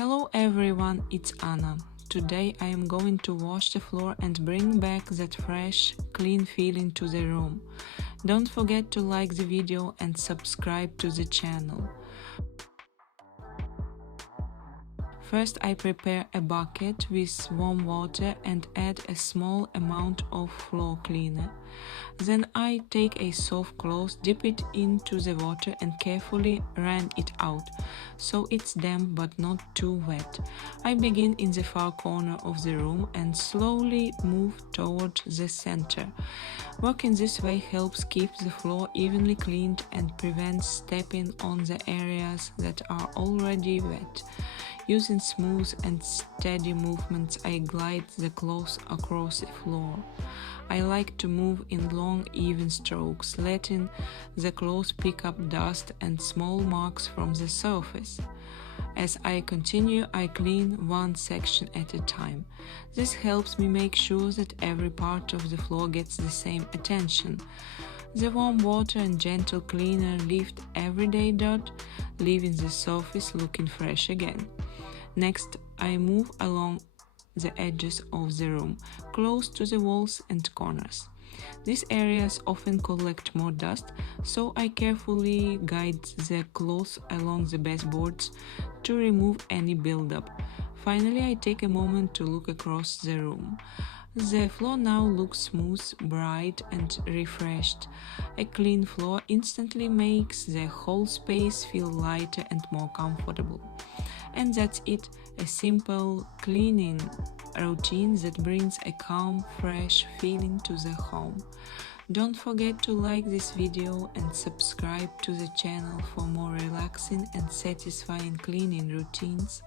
Hello everyone, it's Anna. Today I am going to wash the floor and bring back that fresh, clean feeling to the room. Don't forget to like the video and subscribe to the channel. First I prepare a bucket with warm water and add a small amount of floor cleaner. Then I take a soft cloth, dip it into the water and carefully run it out, so it's damp but not too wet. I begin in the far corner of the room and slowly move toward the center. Working this way helps keep the floor evenly cleaned and prevents stepping on the areas that are already wet. Using smooth and steady movements, I glide the cloth across the floor. I like to move in long, even strokes, letting the cloth pick up dust and small marks from the surface. As I continue, I clean one section at a time. This helps me make sure that every part of the floor gets the same attention. The warm water and gentle cleaner lift everyday dirt, leaving the surface looking fresh again. Next, I move along the edges of the room, close to the walls and corners. These areas often collect more dust, so I carefully guide the cloth along the baseboards to remove any buildup. Finally, I take a moment to look across the room. The floor now looks smooth, bright and refreshed. A clean floor instantly makes the whole space feel lighter and more comfortable. And that's it, a simple cleaning routine that brings a calm, fresh feeling to the home. Don't forget to like this video and subscribe to the channel for more relaxing and satisfying cleaning routines.